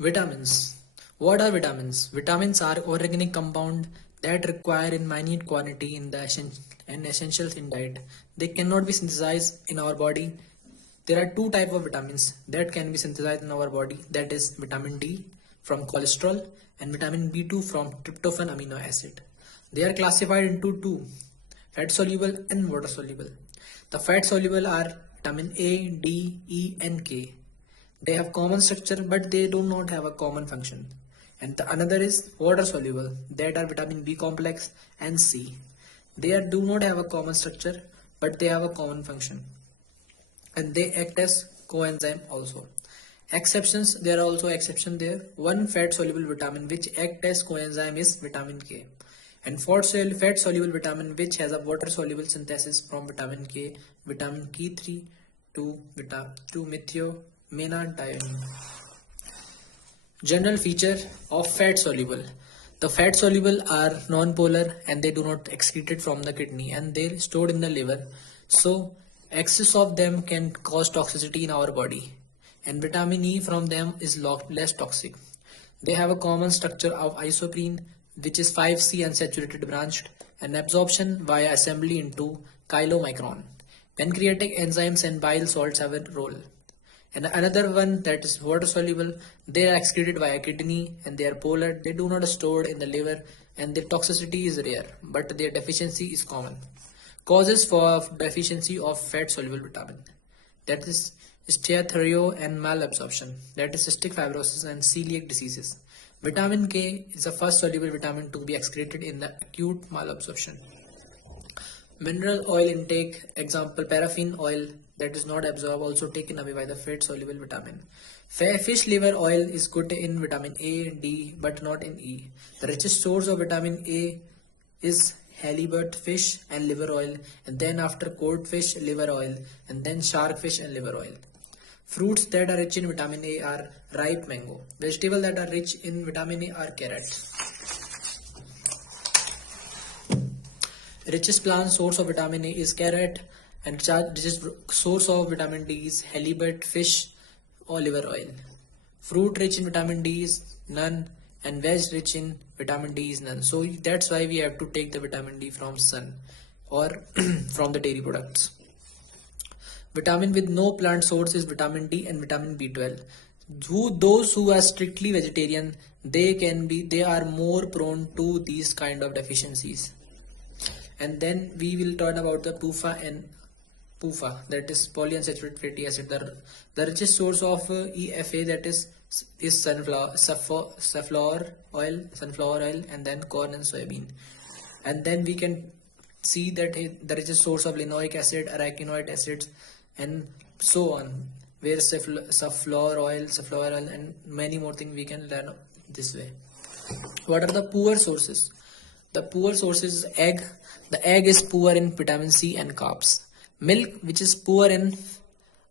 Vitamins. What are vitamins? Vitamins are organic compounds that require in minute quantity in the essentials in diet. They cannot be synthesized in our body. There are two types of vitamins that can be synthesized in our body. That is vitamin D from cholesterol and vitamin B2 from tryptophan amino acid. They are classified into two: fat soluble and water soluble. The fat soluble are vitamin A, D, E, and K. They have common structure but they do not have a common function. And the another is water soluble, that are vitamin B complex and C. Do not have a common structure but they have a common function, and they act as coenzyme also. Exceptions, there are also exception there. One fat soluble vitamin which act as coenzyme is vitamin K, and fat soluble vitamin which has a water soluble synthesis from vitamin K, vitamin K3 to methionine. General feature of fat soluble. The fat soluble are non-polar and they do not excreted from the kidney and they're stored in the liver. So excess of them can cause toxicity in our body, and vitamin E from them is less toxic. They have a common structure of isoprene, which is 5C unsaturated branched, and absorption via assembly into chylomicron. Pancreatic enzymes and bile salts have a role. And another one, that is water soluble, they are excreted via kidney and they are polar. They do not stored in the liver and their toxicity is rare, but their deficiency is common. Causes for deficiency of fat soluble vitamin, that is steatopyrosis and malabsorption, that is cystic fibrosis and celiac diseases. Vitamin K is the first soluble vitamin to be excreted in the acute malabsorption. Mineral oil intake, example paraffin oil that is not absorbed, also taken away by the fat soluble vitamin. Fish liver oil is good in vitamin A, D, but not in E. The richest source of vitamin A is halibut fish and liver oil, and then after codfish liver oil, and then shark fish and liver oil. Fruits that are rich in vitamin A are ripe mango. Vegetables that are rich in vitamin A are carrot. Richest plant source of vitamin A is carrot, and richest source of vitamin D is halibut fish or liver oil. Fruit rich in vitamin D is none, and veg rich in vitamin D is none. So that's why we have to take the vitamin D from sun or from the dairy products. Vitamin with no plant source is vitamin D and vitamin B12. Those who are strictly vegetarian, they are more prone to these kind of deficiencies. And then we will talk about the PUFA, that is polyunsaturated fatty acid. The richest source of EFA, that is sunflower oil, and then corn and soybean. And then we can see that the richest source of linoleic acid, arachidonic acids, and so on, where safflower oil, and many more things we can learn this way. What are the poor sources? The poor sources is egg. The egg is poor in vitamin C and carbs. Milk, which is poor in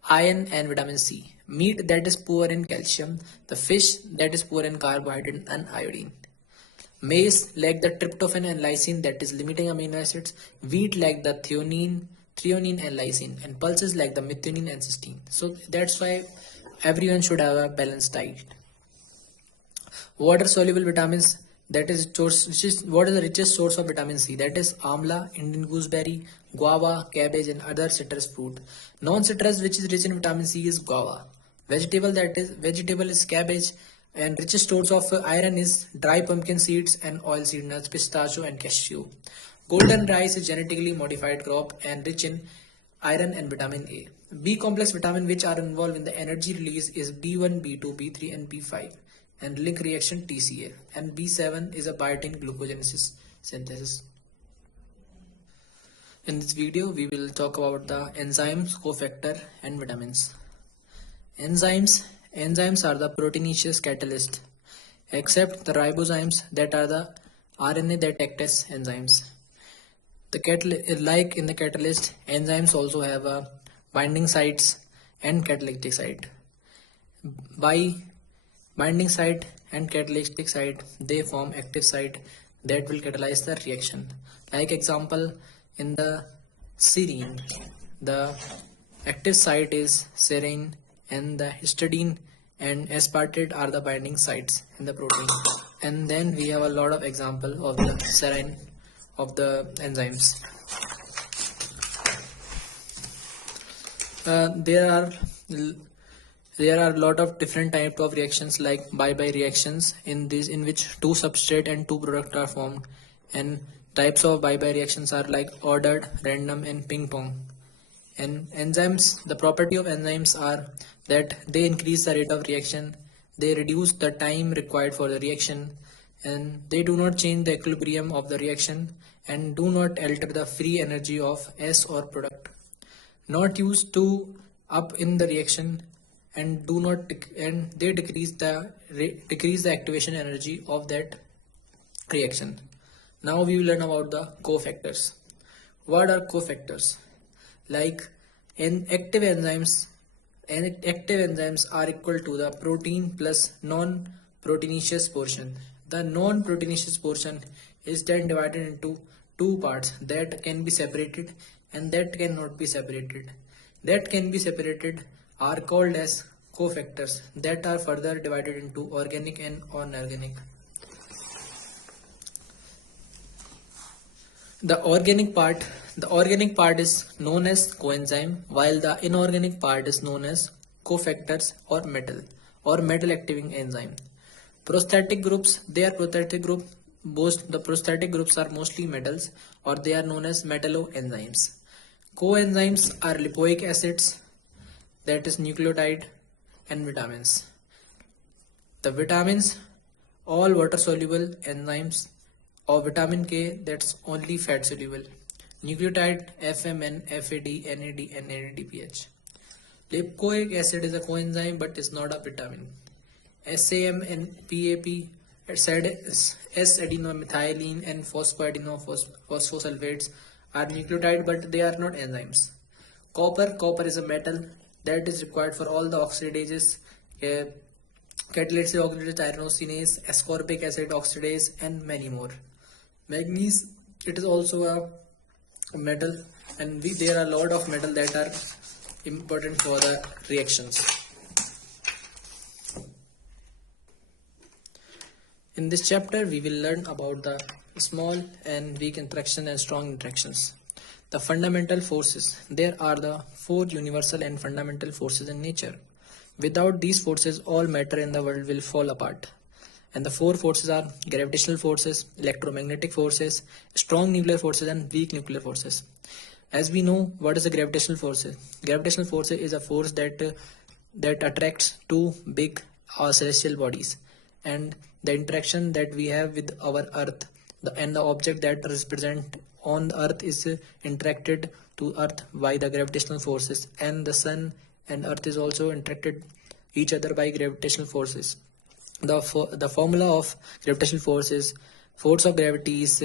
iron and vitamin C. Meat, that is poor in calcium. The fish, that is poor in carbohydrate and iodine. Maize lack the tryptophan and lysine, that is limiting amino acids. Wheat lack the threonine and lysine, and pulses lack the methionine and cysteine. So that's why everyone should have a balanced diet. Water soluble vitamins, that is what is the richest source of vitamin C? That is amla, Indian gooseberry, guava, cabbage, and other citrus fruit. Non-citrus which is rich in vitamin C is guava. Vegetable is cabbage, and richest source of iron is dry pumpkin seeds and oilseed nuts, pistachio and cashew. Golden rice is genetically modified crop and rich in iron and vitamin A. B complex vitamin which are involved in the energy release is B1, B2, B3, and B5. And link reaction TCA, and B7 is a biotin glucogenesis synthesis. In this video, we will talk about the enzymes, cofactor, and vitamins. Enzymes are the proteinaceous catalyst, except the ribozymes, that are the RNA that act as enzymes. Like in the catalyst, enzymes also have a binding sites and catalytic site. By binding site and catalytic site, they form active site that will catalyze the reaction. Like example, in the serine, the active site is serine and the histidine and aspartate are the binding sites in the protein. And then we have a lot of example of the serine of the enzymes. Uh, there are there are a lot of different type of reactions like by reactions in which two substrate and two product are formed, and types of by reactions are like ordered, random, and ping pong. And enzymes, the property of enzymes are that they increase the rate of reaction, they reduce the time required for the reaction, and they do not change the equilibrium of the reaction and do not alter the free energy of S or product. Not used to up in the reaction and do not and they decrease the activation energy of that reaction. Now we will learn about the cofactors. What are cofactors? Like in active enzymes, and active enzymes are equal to the protein plus non-proteinaceous portion. The non-proteinaceous portion is then divided into two parts that can be separated and that cannot be separated. That can be separated are called as cofactors that are further divided into organic and inorganic. The organic part is known as coenzyme, while the inorganic part is known as cofactors or metal acting enzyme. Prosthetic groups, they are prosthetic group. Both the prosthetic groups are mostly metals, or they are known as metalloenzymes. Coenzymes are lipoic acids, that is nucleotide, and vitamins. The vitamins, all water soluble enzymes, or vitamin K, that's only fat soluble. Nucleotide FMN, FAD, NAD, and NADPH. Lipoic acid is a coenzyme but is not a vitamin. SAM and PAP, S-adenomethylene and phosphosulfates are nucleotide but they are not enzymes. Copper is a metal that is required for all the oxidases, catalytic oxidase, tyrosinase, ascorbic acid oxidase, and many more. Manganese, it is also a metal, and there are a lot of metal that are important for the reactions. In this chapter, we will learn about the small and weak interaction and strong interactions. The fundamental forces. There are the four universal and fundamental forces in nature. Without these forces, all matter in the world will fall apart. And the four forces are gravitational forces, electromagnetic forces, strong nuclear forces, and weak nuclear forces. As we know, what is a gravitational force? Gravitational force is a force that attracts two big celestial bodies, and the interaction that we have with our Earth, and the object that is present on the Earth is interacted to Earth by the gravitational forces, and the Sun and Earth is also interacted each other by gravitational forces. The formula of gravitational force is force of gravity is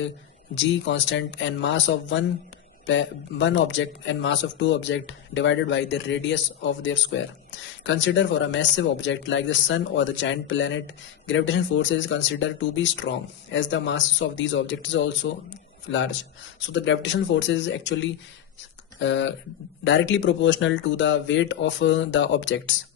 G constant and mass of one object and mass of two object divided by the radius of their square. Consider for a massive object like the sun or the giant planet, gravitational force is considered to be strong as the masses of these objects is also large. So the gravitational force is actually directly proportional to the weight of the objects.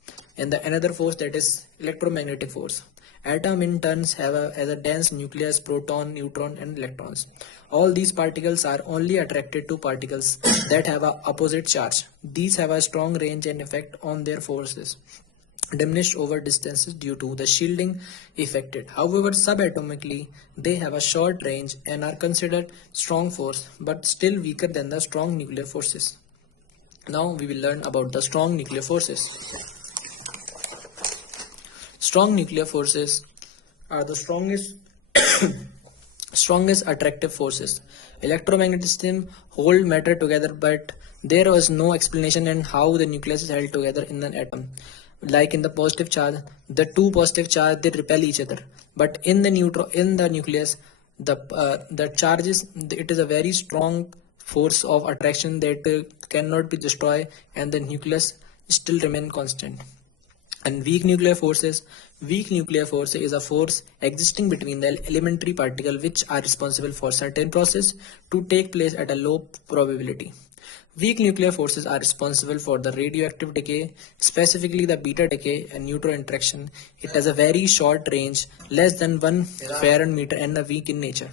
And the another force, that is electromagnetic force. Atom in turns have as a dense nucleus, proton, neutron, and electrons. All these particles are only attracted to particles that have a opposite charge. These have a strong range and effect on their forces, diminished over distances due to the shielding effected. However, subatomically, they have a short range and are considered strong force, but still weaker than the strong nuclear forces. Now we will learn about the strong nuclear forces. Strong nuclear forces are the strongest attractive forces. Electromagnetism hold matter together, but there was no explanation in how the nucleus is held together in an atom. Like in the positive charge, the two positive charge they repel each other, but in the nucleus, the charges, it is a very strong force of attraction that cannot be destroyed, and the nucleus still remain constant. And weak nuclear force is a force existing between the elementary particle which are responsible for certain process to take place at a low probability. Weak nuclear forces are responsible for the radioactive decay, specifically the beta decay and neutron interaction. It has a very short range, less than 1 Fahrenheit, and a weak in nature.